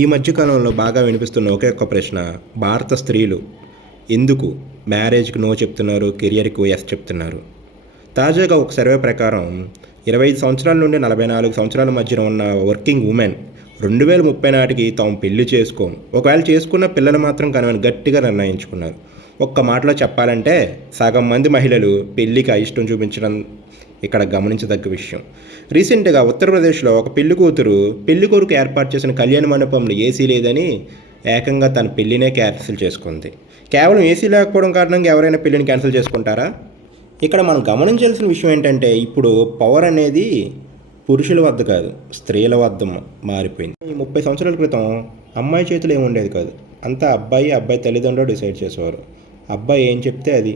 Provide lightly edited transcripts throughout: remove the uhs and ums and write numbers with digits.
ఈ మధ్యకాలంలో బాగా వినిపిస్తున్న ఒకే ఒక్క ప్రశ్న, భారత స్త్రీలు ఎందుకు మ్యారేజ్కి నో చెప్తున్నారు, కెరియర్కి ఎస్ చెప్తున్నారు? తాజాగా ఒక సర్వే ప్రకారం 25 సంవత్సరాల నుండి 44 సంవత్సరాల మధ్యన ఉన్న వర్కింగ్ ఉమెన్ 2030 నాటికి తాము పెళ్లి చేసుకోం, ఒకవేళ చేసుకున్న పిల్లలు మాత్రం కనవని గట్టిగా నిర్ణయించుకున్నారు. ఒక్క మాటలో చెప్పాలంటే సగం మంది మహిళలు పెళ్లికి అయిష్టం చూపించడం ఇక్కడ గమనించదగ్గ విషయం. రీసెంట్గా ఉత్తరప్రదేశ్లో ఒక పెళ్లి కూతురు పెళ్లి కొరకు ఏర్పాటు చేసిన కళ్యాణ మండపంలో ఏసీ లేదని ఏకంగా తన పెళ్లినే క్యాన్సిల్ చేసుకుంది. కేవలం ఏసీ లేకపోవడం కారణంగా ఎవరైనా పెళ్లిని క్యాన్సిల్ చేసుకుంటారా? ఇక్కడ మనం గమనించాల్సిన విషయం ఏంటంటే ఇప్పుడు పవర్ అనేది పురుషుల వద్ద కాదు, స్త్రీల వద్ద మారిపోయింది. ఈ 30 సంవత్సరాల క్రితం అమ్మాయి చేతిలో ఏముండేది కాదు, అంతా అబ్బాయి తల్లిదండ్రులు డిసైడ్ చేసేవారు. అబ్బాయి ఏం చెప్తే అది.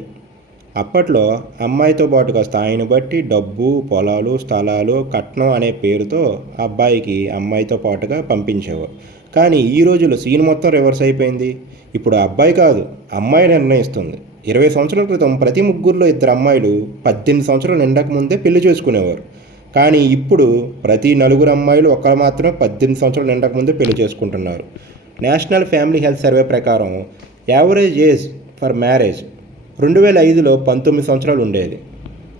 అప్పట్లో అమ్మాయితో పాటుగా స్థాయిని బట్టి డబ్బు, పొలాలు, స్థలాలు, కట్నం అనే పేరుతో అబ్బాయికి అమ్మాయితో పాటుగా పంపించేవారు. కానీ ఈ రోజుల్లో సీన్ మొత్తం రివర్స్ అయిపోయింది. ఇప్పుడు అబ్బాయి కాదు, అమ్మాయి నిర్ణయిస్తుంది. 20 సంవత్సరాల క్రితం ప్రతి ముగ్గురులో 2 అమ్మాయిలు 18 సంవత్సరాలు నిండక ముందే పెళ్లి చేసుకునేవారు. కానీ ఇప్పుడు ప్రతి 4 అమ్మాయిలు ఒకరు మాత్రమే 18 సంవత్సరాలు నిండక ముందే పెళ్లి చేసుకుంటున్నారు. నేషనల్ ఫ్యామిలీ హెల్త్ సర్వే ప్రకారం యావరేజ్ ఏజ్ ఫర్ మ్యారేజ్ 2005లో 19 సంవత్సరాలు ఉండేది.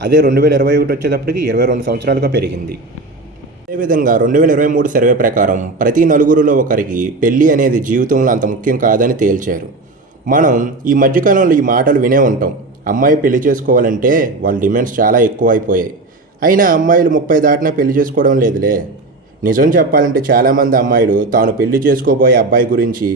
అదే 2021 వచ్చేటప్పటికి 22 సంవత్సరాలుగా పెరిగింది. అదేవిధంగా 2023 సర్వే ప్రకారం ప్రతి 4గురిలో ఒకరికి పెళ్ళి అనేది జీవితంలో అంత ముఖ్యం కాదని తేల్చారు. మనం ఈ మధ్యకాలంలో ఈ మాటలు వినే ఉంటాం. అమ్మాయి పెళ్లి చేసుకోవాలంటే వాళ్ళ డిమాండ్స్ చాలా ఎక్కువ అయిపోయాయి. అయినా అమ్మాయిలు 30 దాటినా పెళ్లి చేసుకోవడం లేదులే. నిజం చెప్పాలంటే చాలామంది అమ్మాయిలు తాను పెళ్లి చేసుకోబోయే అబ్బాయి గురించి,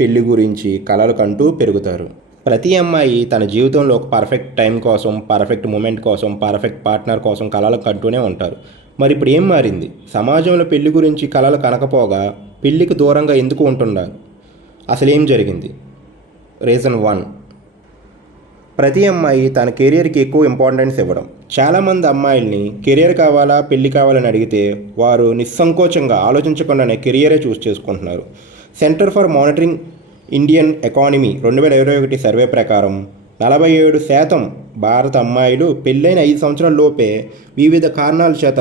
పెళ్లి గురించి కలలు కంటూ పెరుగుతారు. ప్రతి అమ్మాయి తన జీవితంలో ఒక పర్ఫెక్ట్ టైం కోసం, పర్ఫెక్ట్ మూమెంట్ కోసం, పర్ఫెక్ట్ పార్ట్నర్ కోసం కలలు కంటూనే ఉంటారు. మరి ఇప్పుడు ఏం మారింది? సమాజంలో పెళ్లి గురించి కలలు కనకపోగా పెళ్లికి దూరంగా ఎందుకు ఉంటున్నారు? అసలు ఏం జరిగింది? రీజన్ 1, ప్రతి అమ్మాయి తన కెరియర్కి ఎక్కువ ఇంపార్టెన్స్ ఇవ్వడం. చాలామంది అమ్మాయిల్ని కెరియర్ కావాలా, పెళ్లి కావాలని అడిగితే వారు నిస్సంకోచంగా ఆలోచించకుండానే కెరియరే చూస్ చేసుకుంటున్నారు. Centre for monitoring Indian economy 2021 survey ప్రకారం 47% భారత అమ్మాయిలు పెళ్ళైన 5 సంవత్సరాల లోపే వివిధ కారణాల చేత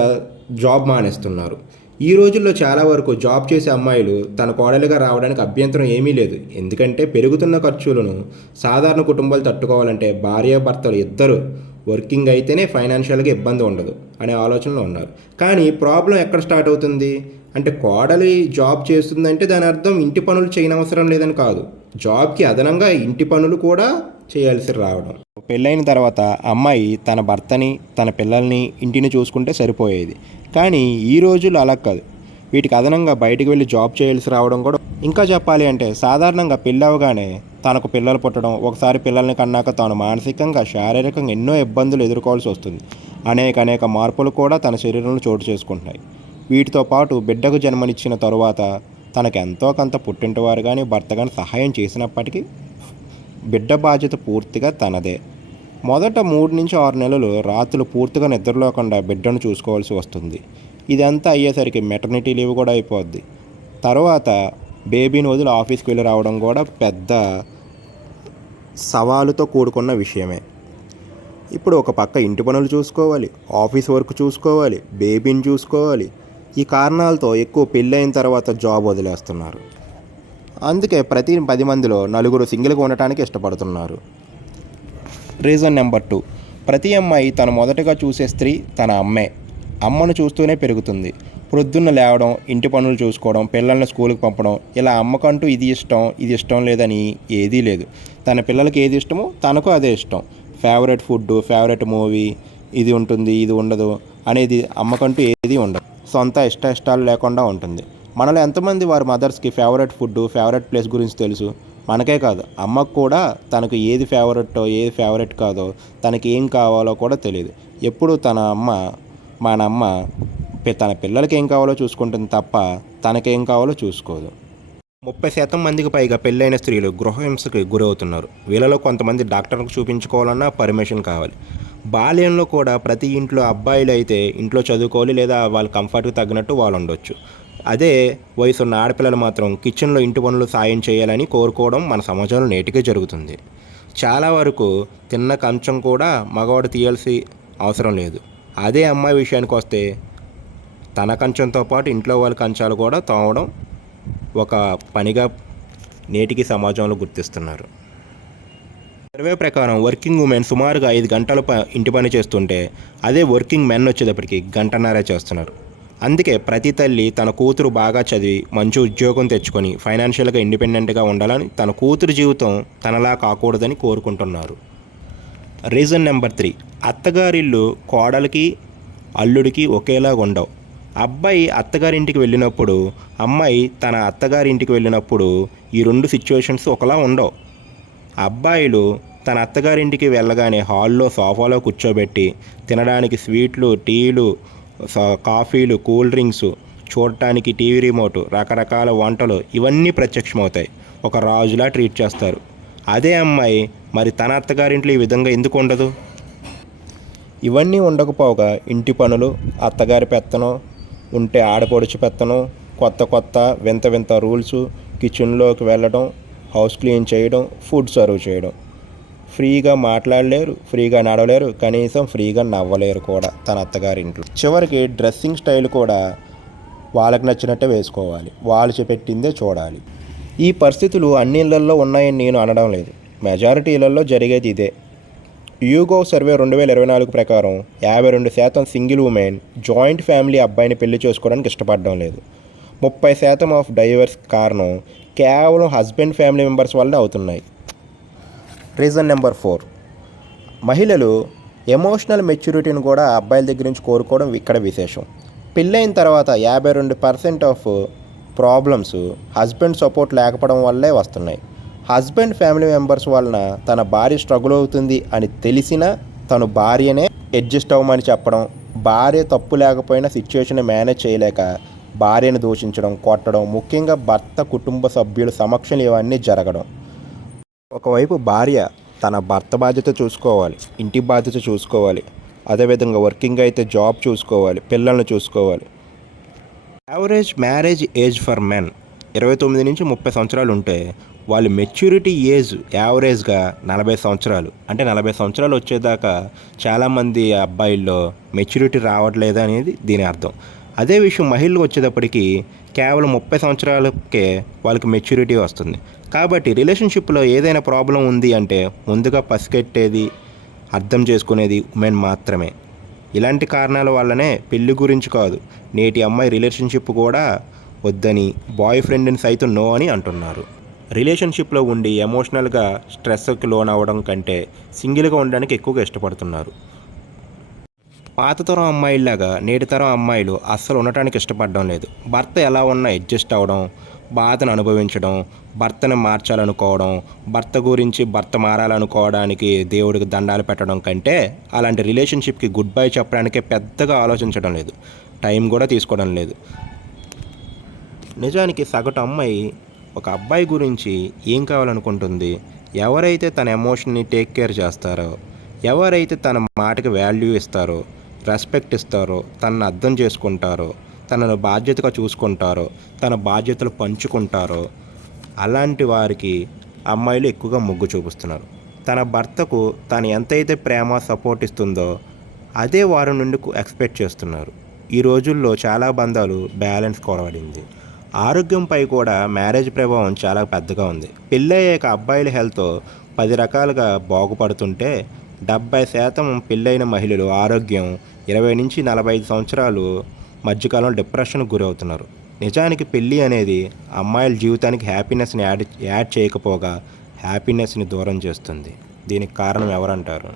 జాబ్ మానేస్తున్నారు. ఈ రోజుల్లో చాలా వరకు జాబ్ చేసే అమ్మాయిలు తన కోడలిగా రావడానికి అభ్యంతరం ఏమీ లేదు. ఎందుకంటే పెరుగుతున్న ఖర్చులను సాధారణ కుటుంబాలు తట్టుకోవాలంటే భార్యాభర్తలు ఇద్దరు వర్కింగ్ అయితేనే ఫైనాన్షియల్గా ఇబ్బంది ఉండదు అనే ఆలోచనలో ఉన్నారు. కానీ ప్రాబ్లం ఎక్కడ స్టార్ట్ అవుతుంది అంటే, కోడలి జాబ్ చేస్తుందంటే దాని అర్థం ఇంటి పనులు చేయనవసరం లేదని కాదు, జాబ్కి అదనంగా ఇంటి పనులు కూడా చేయాల్సి రావడం. పెళ్ళైన తర్వాత అమ్మాయి తన భర్తని, తన పిల్లల్ని, ఇంటిని చూసుకుంటే సరిపోయేది. కానీ ఈ రోజుల్లో అలా కాదు, వీటికి అదనంగా బయటికి వెళ్ళి జాబ్ చేయాల్సి రావడం కూడా. ఇంకా చెప్పాలి అంటే సాధారణంగా పెళ్ళి అవగానే తనకు పిల్లలు పుట్టడం, ఒకసారి పిల్లల్ని కన్నాక తాను మానసికంగా, శారీరకంగా ఎన్నో ఇబ్బందులు ఎదుర్కోవాల్సి వస్తుంది. అనేక మార్పులు కూడా తన శరీరంలో చోటు చేసుకుంటున్నాయి. వీటితో పాటు బిడ్డకు జన్మనిచ్చిన తరువాత తనకు ఎంతో కొంత పుట్టింటివారు కానీ, భర్త కానీ సహాయం చేసినప్పటికీ బిడ్డ బాధ్యత పూర్తిగా తనదే. మొదట 3 నుంచి 6 నెలలు రాత్రులు పూర్తిగా నిద్రలేకుండా బిడ్డను చూసుకోవాల్సి వస్తుంది. ఇదంతా అయ్యేసరికి మెటర్నిటీ లీవ్ కూడా అయిపోద్ది. తర్వాత బేబీని వదిలి ఆఫీస్కి వెళ్ళి రావడం కూడా పెద్ద సవాలుతో కూడుకున్న విషయమే. ఇప్పుడు ఒక పక్క ఇంటి పనులు చూసుకోవాలి, ఆఫీస్ వర్క్ చూసుకోవాలి, బేబీని చూసుకోవాలి. ఈ కారణాలతో ఎక్కువ పెళ్ళైన తర్వాత జాబ్ వదిలేస్తున్నారు. అందుకే ప్రతి 10 మందిలో 4 సింగిల్గా ఉండటానికి ఇష్టపడుతున్నారు. రీజన్ నెంబర్ 2, ప్రతి అమ్మాయి తను మొదటగా చూసే స్త్రీ తన అమ్మే. అమ్మను చూస్తూనే పెరుగుతుంది. ప్రొద్దున్న లేవడం, ఇంటి పనులు చూసుకోవడం, పిల్లల్ని స్కూల్కి పంపడం, ఇలా అమ్మకంటూ ఇది ఇష్టం లేదని ఏదీ లేదు. తన పిల్లలకి ఏది ఇష్టమో తనకు అదే ఇష్టం. ఫేవరెట్ ఫుడ్, ఫేవరెట్ మూవీ, ఇది ఉంటుంది ఇది ఉండదు అనేది అమ్మకంటూ ఏది ఉండదు. సొంత ఇష్టాలు లేకుండా ఉంటుంది. మనలో ఎంతమంది వారి మదర్స్కి ఫేవరెట్ ఫుడ్, ఫేవరెట్ ప్లేస్ గురించి తెలుసు? మనకే కాదు, అమ్మకు కూడా తనకు ఏది ఫేవరెట్టో ఏది ఫేవరెట్ కాదో, తనకి ఏం కావాలో కూడా తెలియదు. ఎప్పుడు మన అమ్మ తన పిల్లలకి ఏం కావాలో చూసుకుంటుంది తప్ప తనకేం కావాలో చూసుకోదు. 30% మందికి పైగా పెళ్ళైన స్త్రీలు గృహహింసకి గురవుతున్నారు. వీళ్ళలో కొంతమంది డాక్టర్కు చూపించుకోవాలన్నా పర్మిషన్ కావాలి. బాల్యంలో కూడా ప్రతి ఇంట్లో అబ్బాయిలు అయితే ఇంట్లో చదువుకోవాలి, లేదా వాళ్ళ కంఫర్ట్కి తగ్గినట్టు వాళ్ళు ఉండొచ్చు. అదే వయసున్న ఆడపిల్లలు మాత్రం కిచెన్లో ఇంటి పనులు సాయం చేయాలని కోరుకోవడం మన సమాజంలో నేటికే జరుగుతుంది. చాలా వరకు తిన్న కంచం కూడా మగవాడు తీయాల్సి అవసరం లేదు. అదే అమ్మాయి విషయానికి వస్తే తన కంచంతో పాటు ఇంట్లో వాళ్ళ కంచాలు కూడా తోమడం ఒక పనిగా నేటికి సమాజంలో గుర్తిస్తున్నారు. సర్వే ప్రకారం వర్కింగ్ ఉమెన్ సుమారుగా 5 గంటలు ఇంటి పని చేస్తుంటే అదే వర్కింగ్ మెన్ వచ్చేటప్పటికి గంటన్నరే చేస్తున్నారు. అందుకే ప్రతి తల్లి తన కూతురు బాగా చదివి మంచి ఉద్యోగం తెచ్చుకొని ఫైనాన్షియల్గా ఇండిపెండెంట్గా ఉండాలని, తన కూతురు జీవితం తనలా కాకూడదని కోరుకుంటున్నారు. రీజన్ నెంబర్ 3, అత్తగారిల్లు కోడలికి అల్లుడికి ఒకేలాగా ఉండవు. అబ్బాయి అత్తగారింటికి వెళ్ళినప్పుడు, అమ్మాయి తన అత్తగారింటికి వెళ్ళినప్పుడు ఈ 2 సిచ్యువేషన్స్ ఒకలా ఉండవు. అబ్బాయిలు తన అత్తగారింటికి వెళ్ళగానే హాల్లో సోఫాలో కూర్చోబెట్టి తినడానికి స్వీట్లు, టీలు, కాఫీలు, కూల్ డ్రింక్స్, చూడటానికి టీవీ రిమోటు, రకరకాల వంటలు ఇవన్నీ ప్రత్యక్షమవుతాయి. ఒక రాజులా ట్రీట్ చేస్తారు. అదే అమ్మాయి మరి తన అత్తగారింట్లో ఈ విధంగా ఎందుకు ఉండదు? ఇవన్నీ ఉండకపోగా ఇంటి పనులు, అత్తగారి పెత్తనం, ఉంటే ఆడపడుచు పెత్తనం, కొత్త కొత్త వింత వింత రూల్స్, కిచెన్లోకి వెళ్ళడం, హౌస్ క్లీన్ చేయడం, ఫుడ్ సర్వ్ చేయడం. ఫ్రీగా మాట్లాడలేరు, ఫ్రీగా నడవలేరు, కనీసం ఫ్రీగా నవ్వలేరు కూడా తన అత్తగారింట్లో. చివరికి డ్రెస్సింగ్ స్టైల్ కూడా వాళ్ళకి నచ్చినట్టే వేసుకోవాలి, వాళ్ళు పెట్టిందే చూడాలి. ఈ పరిస్థితులు అన్ని ఇళ్లల్లో ఉన్నాయని నేను అనడం లేదు. మెజారిటీ ఇళ్లలో జరిగేది ఇదే. యూగోవ్ సర్వే 2024 ప్రకారం 52% సింగిల్ ఉమెన్ జాయింట్ ఫ్యామిలీ అబ్బాయిని పెళ్లి చేసుకోవడానికి ఇష్టపడడం లేదు. 30% ఆఫ్ డైవర్స్ కారణం కేవలం హస్బెండ్ ఫ్యామిలీ మెంబర్స్ వల్లనే అవుతున్నాయి. రీజన్ నెంబర్ 4, మహిళలు ఎమోషనల్ మెచ్యూరిటీని కూడా అబ్బాయిల దగ్గర నుంచి కోరుకోవడం ఇక్కడ విశేషం. పెళ్ళైన తర్వాత 52% ఆఫ్ ప్రాబ్లమ్స్ హస్బెండ్ సపోర్ట్ లేకపోవడం వల్లే వస్తున్నాయి. హస్బెండ్ ఫ్యామిలీ మెంబర్స్ వలన తన భార్య స్ట్రగుల్ అవుతుంది అని తెలిసినా తను భార్యనే అడ్జస్ట్ అవ్వమని చెప్పడం, భార్య తప్పు లేకపోయినా సిచ్యువేషన్ మేనేజ్ చేయలేక భార్యను దూషించడం, కొట్టడం, ముఖ్యంగా భర్త కుటుంబ సభ్యుల సమక్షంలో ఇవన్నీ జరగడం. ఒకవైపు భార్య తన భర్త బాధ్యత చూసుకోవాలి, ఇంటి బాధ్యత చూసుకోవాలి, అదేవిధంగా వర్కింగ్ అయితే జాబ్ చూసుకోవాలి, పిల్లల్ని చూసుకోవాలి. Average marriage age for men 29 నుంచి 30 సంవత్సరాలు ఉంటే వాళ్ళ మెచ్యూరిటీ ఏజ్ యావరేజ్గా 40 సంవత్సరాలు. అంటే 40 సంవత్సరాలు వచ్చేదాకా చాలామంది అబ్బాయిల్లో మెచ్యూరిటీ రావట్లేదు అనేది దీని అర్థం. అదే విషయం మహిళలు వచ్చేటప్పటికి కేవలం 30 సంవత్సరాలకే వాళ్ళకి మెచ్యూరిటీ వస్తుంది. కాబట్టి రిలేషన్షిప్లో ఏదైనా ప్రాబ్లం ఉంది అంటే ముందుగా పసిగట్టేది, అర్థం చేసుకునేది ఉమెన్ మాత్రమే. ఇలాంటి కారణాల వల్లనే పెళ్లి గురించి కాదు, నేటి అమ్మాయి రిలేషన్షిప్ కూడా వద్దని, బాయ్ ఫ్రెండ్ని సైతం నో అని అంటున్నారు. రిలేషన్షిప్లో ఉండి ఎమోషనల్గా స్ట్రెస్కి లోన్ అవ్వడం కంటే సింగిల్గా ఉండడానికి ఎక్కువగా ఇష్టపడుతున్నారు. పాత తరం అమ్మాయిలాగా నేటి తరం అమ్మాయిలు అస్సలు ఉండటానికి ఇష్టపడడం లేదు. భర్త ఎలా ఉన్నా అడ్జస్ట్ అవ్వడం, బాధను అనుభవించడం, భర్తను మార్చాలనుకోవడం, భర్త గురించి భర్త మారాలనుకోవడానికి దేవుడికి దండాలు పెట్టడం కంటే అలాంటి రిలేషన్షిప్కి గుడ్ బై చెప్పడానికే పెద్దగా ఆలోచించడం లేదు, టైం కూడా తీసుకోవడం లేదు. నిజానికి సగటు అమ్మాయి ఒక అబ్బాయి గురించి ఏం కావాలనుకుంటుంది? ఎవరైతే తన ఎమోషన్ని టేక్ కేర్ చేస్తారో, ఎవరైతే తన మాటకి వాల్యూ ఇస్తారో, రెస్పెక్ట్ ఇస్తారో, తనను అర్థం చేసుకుంటారో, తనను బాధ్యతగా చూసుకుంటారో, తన బాధ్యతలు పంచుకుంటారో అలాంటి వారికి అమ్మాయిలు ఎక్కువగా మొగ్గు చూపిస్తున్నారు. తన భర్తకు తను ఎంతైతే ప్రేమ సపోర్ట్ ఇస్తుందో అదే వారి నుండి ఎక్స్పెక్ట్ చేస్తున్నారు. ఈ రోజుల్లో చాలా బంధాలు బ్యాలెన్స్ కొరవడింది. ఆరోగ్యంపై కూడా మ్యారేజ్ ప్రభావం చాలా పెద్దగా ఉంది. పెళ్ళయ్యాక అబ్బాయిల హెల్త్ 10 రకాలుగా బాగుపడుతుంటే 70% పెళ్ళైన మహిళలు ఆరోగ్యం 20 నుంచి 45 సంవత్సరాలు మధ్యకాలంలో డిప్రెషన్కి గురవుతున్నారు. నిజానికి పెళ్ళి అనేది అమ్మాయిల జీవితానికి హ్యాపీనెస్ని యాడ్ చేయకపోగా హ్యాపీనెస్ని దూరం చేస్తుంది. దీనికి కారణం ఎవరంటారు?